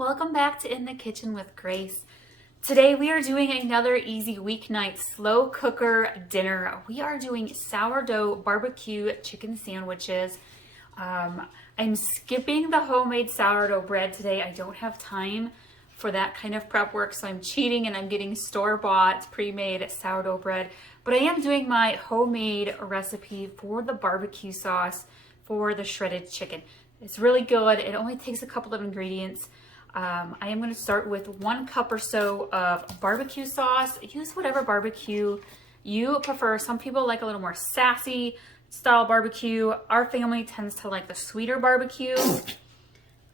Welcome back to In the Kitchen with Grace. Today we are doing another easy weeknight slow cooker dinner. We are doing sourdough barbecue chicken sandwiches. I'm skipping the homemade sourdough bread today. I don't have time for that kind of prep work, so I'm cheating and I'm getting store-bought pre-made sourdough bread. But I am doing my homemade recipe for the barbecue sauce for the shredded chicken. It's really good. It only takes a couple of ingredients. I am going to start with 1 cup or so of barbecue sauce. Use whatever barbecue you prefer. Some people like a little more sassy style barbecue. Our family tends to like the sweeter barbecue.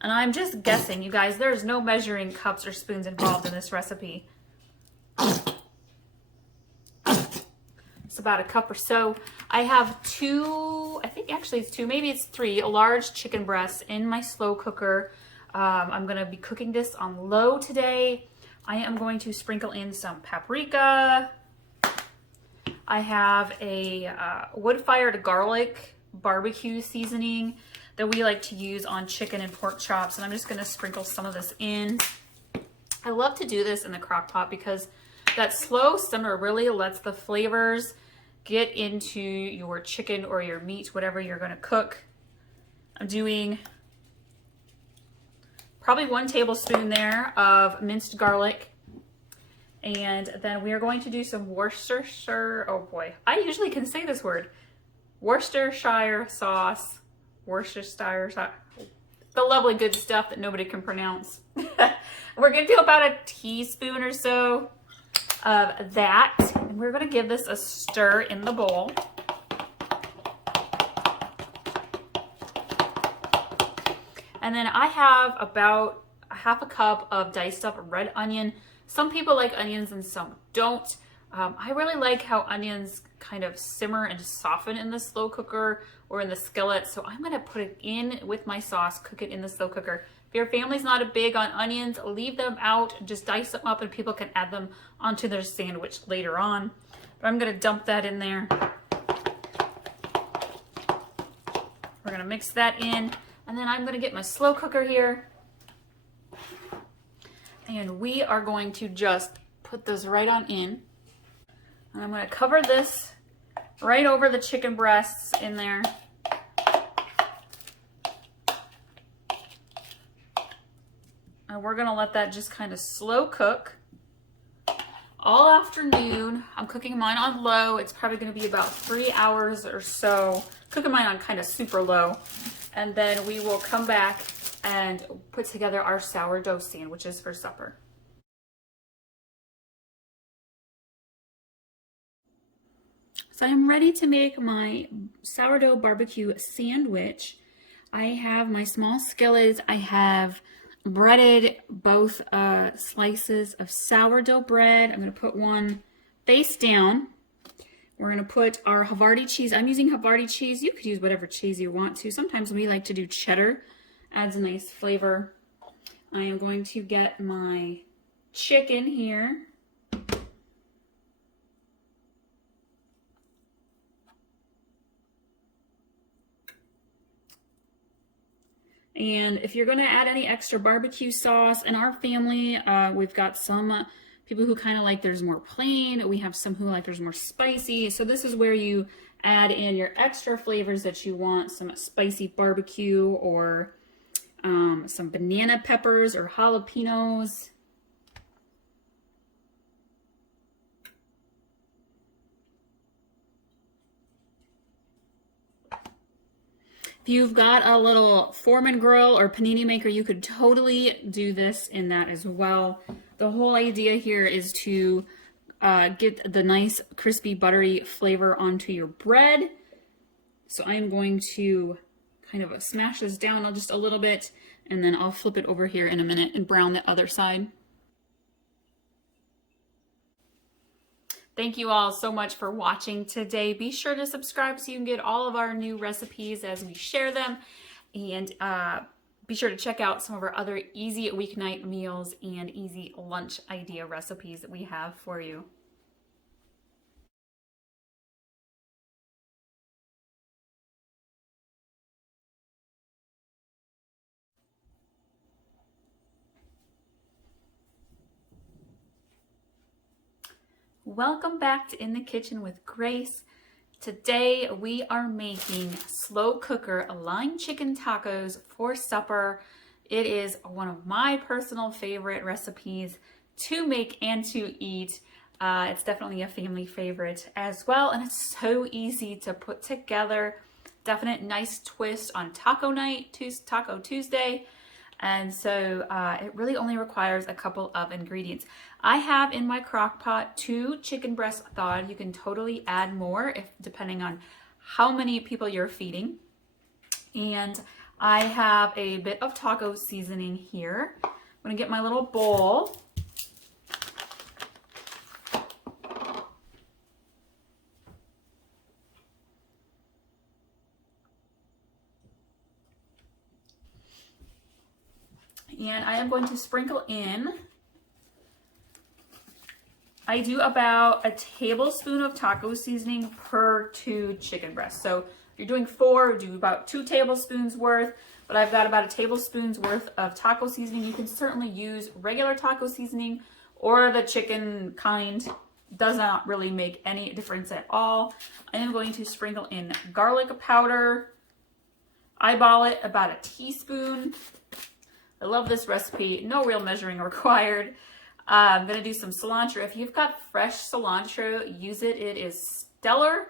And I'm just guessing, you guys, there's no measuring cups or spoons involved in this recipe. It's about a cup or so. I have 2, I think actually it's 2, maybe it's 3 large chicken breasts in my slow cooker. I'm going to be cooking this on low today. I am going to sprinkle in some paprika. I have a wood-fired garlic barbecue seasoning that we like to use on chicken and pork chops, and I'm just going to sprinkle some of this in. I love to do this in the crock pot because that slow simmer really lets the flavors get into your chicken or your meat, whatever you're going to cook. I'm doing probably 1 tablespoon there of minced garlic. And then we are going to do some Worcestershire, oh boy, I usually can say this word, Worcestershire sauce, Worcestershire sauce, the lovely good stuff that nobody can pronounce. We're gonna do about a teaspoon or so of that, and we're gonna give this a stir in the bowl. And then I have about a 1/2 cup of diced up red onion. Some people like onions and some don't. I really like how onions kind of simmer and soften in the slow cooker or in the skillet. So I'm gonna put it in with my sauce, cook it in the slow cooker. If your family's not a big on onions, leave them out, just dice them up and people can add them onto their sandwich later on. But I'm gonna dump that in there. We're gonna mix that in. And then I'm gonna get my slow cooker here. And we are going to just put this right on in. And I'm gonna cover this right over the chicken breasts in there. And we're gonna let that just kind of slow cook all afternoon. I'm cooking mine on low. It's probably gonna be about 3 hours or so. Cooking mine on kind of super low. And then we will come back and put together our sourdough sandwiches for supper. So I'm ready to make my sourdough barbecue sandwich. I have my small skillets. I have breaded both slices of sourdough bread. I'm going to put one face down. We're going to put our Havarti cheese. I'm using Havarti cheese. You could use whatever cheese you want to. Sometimes we like to do cheddar. Adds a nice flavor. I am going to get my chicken here. And if you're going to add any extra barbecue sauce, in our family, we've got some people who kind of like theirs more plain. We have some who like theirs more spicy. So this is where you add in your extra flavors that you want. Some spicy barbecue or some banana peppers or jalapenos. If you've got a little Foreman grill or panini maker, you could totally do this in that as well. The whole idea here is to get the nice crispy buttery flavor onto your bread. So I'm going to kind of smash this down just a little bit, and then I'll flip it over here in a minute and brown the other side. Thank you all so much for watching today. Be sure to subscribe so you can get all of our new recipes as we share them. And be sure to check out some of our other easy weeknight meals and easy lunch idea recipes that we have for you. welcome back to In the Kitchen with Grace. Today we are making slow cooker lime chicken tacos for supper. It is one of my personal favorite recipes to make and to eat. It's definitely a family favorite as well, and it's so easy to put together. Definite nice twist on taco night, Taco Tuesday. And so it really only requires a couple of ingredients. I have in my crock pot 2 chicken breasts thawed. You can totally add more depending on how many people you're feeding. And I have a bit of taco seasoning here. I'm gonna get my little bowl. And I am going to sprinkle in, I do about a tablespoon of taco seasoning per 2 chicken breasts. So if you're doing 4, do about 2 tablespoons worth, but I've got about a tablespoon's worth of taco seasoning. You can certainly use regular taco seasoning or the chicken kind. Does not really make any difference at all. I am going to sprinkle in garlic powder. Eyeball it, about a teaspoon. I love this recipe, no real measuring required. I'm gonna do some cilantro. If you've got fresh cilantro, use it. It is stellar.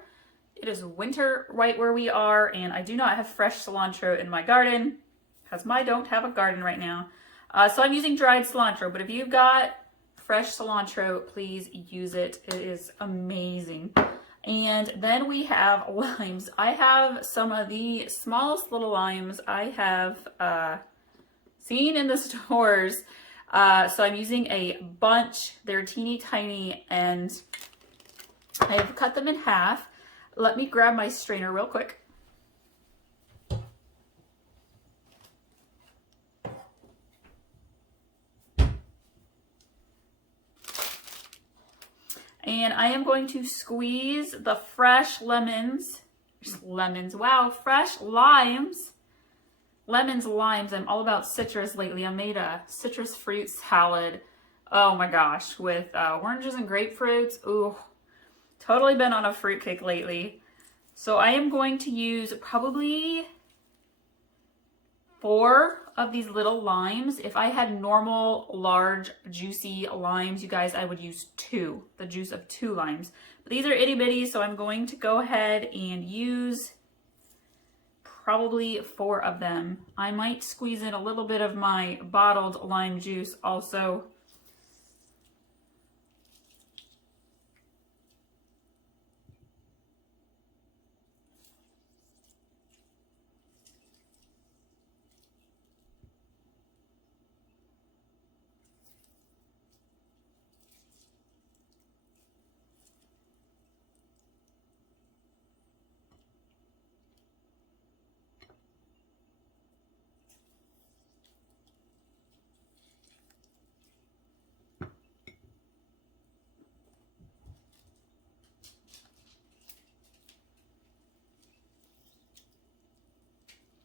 It is winter right where we are, and I do not have fresh cilantro in my garden because I don't have a garden right now. So I'm using dried cilantro, but if you've got fresh cilantro, please use it. It is amazing. And then we have limes. I have some of the smallest little limes I have seen in the stores. So I'm using a bunch. They're teeny tiny, and I've cut them in half. Let me grab my strainer real quick. And I am going to squeeze the fresh lemons. Wow, fresh limes. Limes. I'm all about citrus lately. I made a citrus fruit salad. Oh my gosh, with oranges and grapefruits. Ooh, totally been on a fruit kick lately. So I am going to use probably 4 of these little limes. If I had normal, large, juicy limes, you guys, I would use 2, the juice of 2 limes. But these are itty bitty, so I'm going to go ahead and use probably 4 of them. I might squeeze in a little bit of my bottled lime juice also.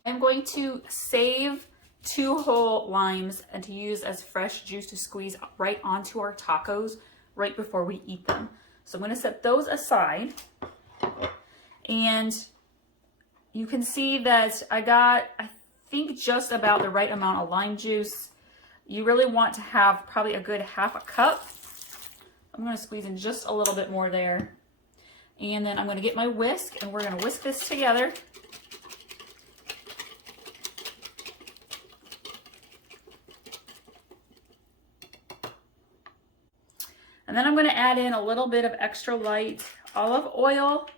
I'm going to save 2 whole limes and to use as fresh juice to squeeze right onto our tacos right before we eat them. So I'm going to set those aside. And you can see that I got, I think, just about the right amount of lime juice. You really want to have probably a good half a cup. I'm going to squeeze in just a little bit more there. And then I'm going to get my whisk, and we're going to whisk this together. And then I'm going to add in a little bit of extra light olive oil.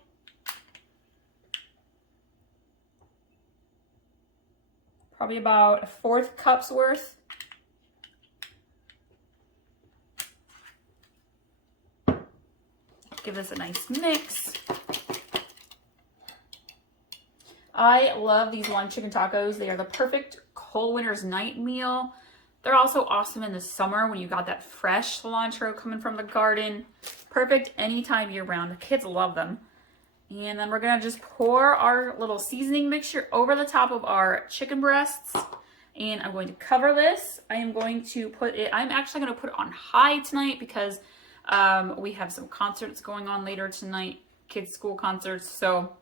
Probably about a 1/4 cup's worth. Give this a nice mix. I love these lime chicken tacos. They are the perfect cold winter's night meal. They're also awesome in the summer when you got that fresh cilantro coming from the garden. Perfect anytime year round. The kids love them. And then we're gonna just pour our little seasoning mixture over the top of our chicken breasts. And I'm going to cover this. I am going to put it, I'm actually gonna put it on high tonight because We have some concerts going on later tonight, kids' school concerts. So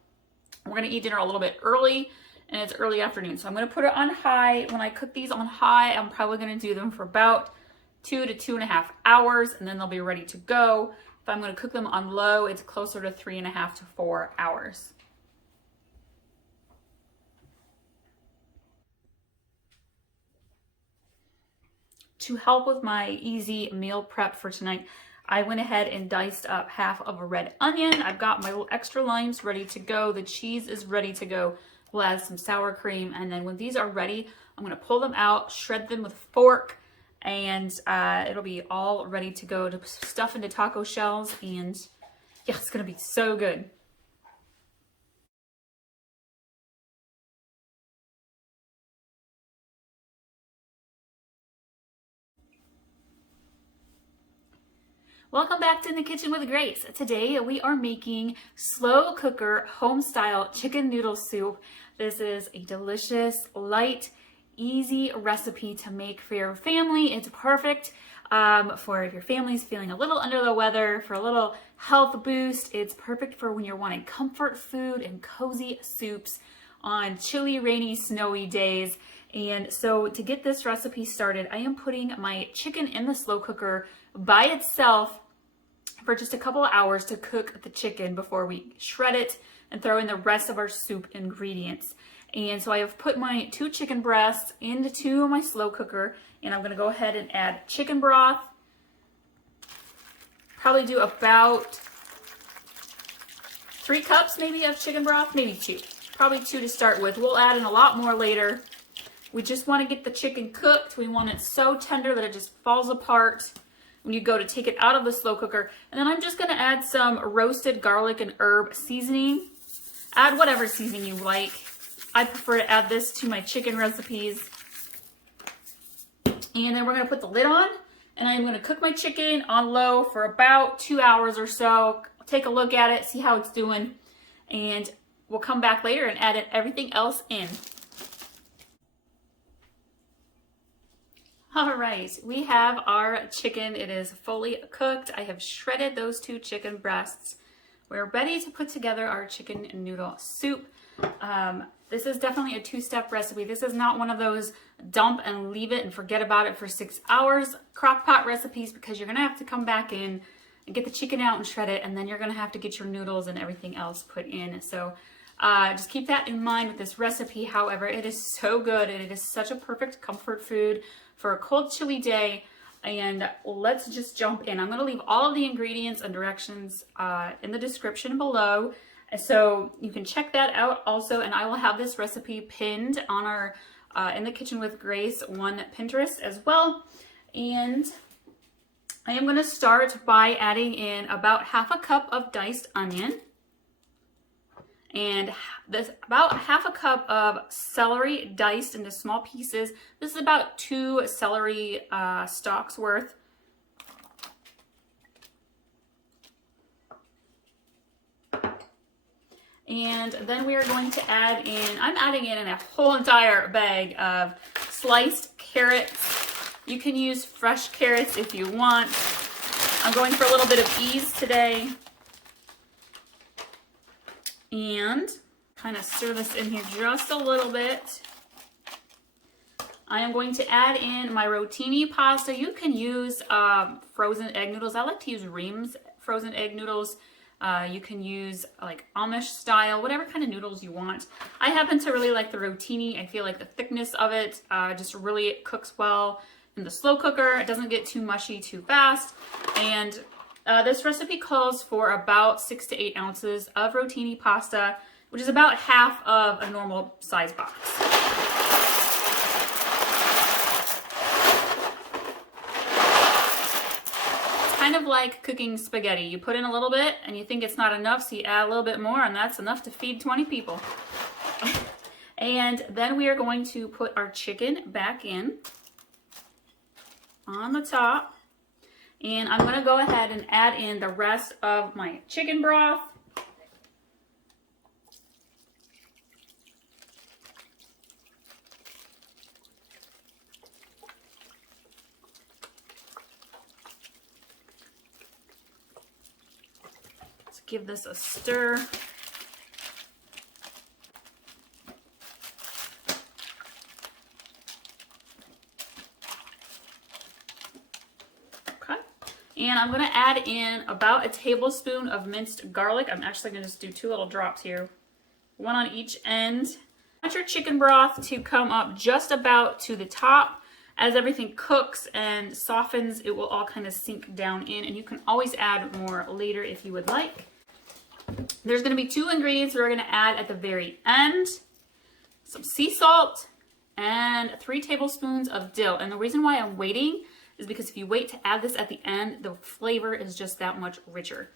we're gonna eat dinner a little bit early, and it's early afternoon. So I'm gonna put it on high. When I cook these on high, I'm probably gonna do them for about 2 to 2.5 hours, and then they'll be ready to go. If I'm gonna cook them on low, it's closer to 3.5 to 4 hours. To help with my easy meal prep for tonight, I went ahead and diced up half of a red onion. I've got my little extra limes ready to go. The cheese is ready to go. We'll add some sour cream, and then when these are ready, I'm gonna pull them out, shred them with a fork, and it'll be all ready to go to stuff into taco shells, and yeah, it's gonna be so good. Welcome back to In the Kitchen with Grace. Today we are making slow cooker home style chicken noodle soup. This is a delicious, light, easy recipe to make for your family. It's perfect for if your family's feeling a little under the weather, for a little health boost. It's perfect for when you're wanting comfort food and cozy soups on chilly, rainy, snowy days. And so to get this recipe started, I am putting my chicken in the slow cooker by itself for just a couple of hours to cook the chicken before we shred it and throw in the rest of our soup ingredients. And so I have put my 2 chicken breasts into my slow cooker, and I'm gonna go ahead and add chicken broth. Probably do about 3 cups maybe of chicken broth, maybe 2. Probably 2 to start with. We'll add in a lot more later. We just wanna get the chicken cooked. We want it so tender that it just falls apart when you go to take it out of the slow cooker. And then I'm just gonna add some roasted garlic and herb seasoning. Add whatever seasoning you like. I prefer to add this to my chicken recipes. And then we're gonna put the lid on, and I'm gonna cook my chicken on low for about 2 hours or so. Take a look at it, see how it's doing, and we'll come back later and add everything else in. All right, we have our chicken. It is fully cooked. I have shredded those 2 chicken breasts. We're ready to put together our chicken noodle soup. This is definitely a 2-step recipe. This is not one of those dump and leave it and forget about it for 6 hours crock pot recipes, because you're gonna have to come back in and get the chicken out and shred it, and then you're gonna have to get your noodles and everything else put in. So just keep that in mind with this recipe. However, it is so good, and it is such a perfect comfort food for a cold, chilly day. And let's just jump in. I'm gonna leave all of the ingredients and directions in the description below, so you can check that out also. And I will have this recipe pinned on our In the Kitchen with Grace 1 Pinterest as well. And I am gonna start by adding in about half a cup of diced onion, and this about half a cup of celery diced into small pieces. This is about 2 celery stalks worth. And then we are going to add in, I'm adding in a whole entire bag of sliced carrots. You can use fresh carrots if you want. I'm going for a little bit of ease today. And kind of stir this in here just a little bit. I am going to add in my rotini pasta. You can use frozen egg noodles. I like to use Ream's frozen egg noodles. You can use like Amish style, whatever kind of noodles you want. I happen to really like the rotini. I feel like the thickness of it just really cooks well in the slow cooker. It doesn't get too mushy too fast. And this recipe calls for about 6 to 8 ounces of rotini pasta, which is about half of a normal size box. It's kind of like cooking spaghetti. You put in a little bit and you think it's not enough, so you add a little bit more, and that's enough to feed 20 people. And then we are going to put our chicken back in on the top. And I'm going to go ahead and add in the rest of my chicken broth. give this a stir. Okay. And I'm going to add in about a tablespoon of minced garlic. I'm actually going to just do 2 little drops here, one on each end. I want your chicken broth to come up just about to the top. As everything cooks and softens, it will all kind of sink down in, and you can always add more later if you would like. There's going to be 2 ingredients we're going to add at the very end. Some sea salt and 3 tablespoons of dill. And the reason why I'm waiting is because if you wait to add this at the end, the flavor is just that much richer.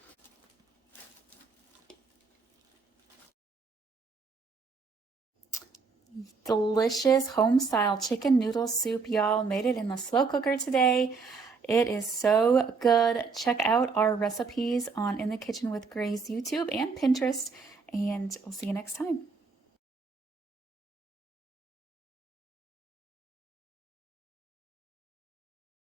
Delicious home-style chicken noodle soup, y'all. Made it in the slow cooker today. It is so good. Check out our recipes on In the Kitchen with Grace YouTube and Pinterest, and we'll see you next time.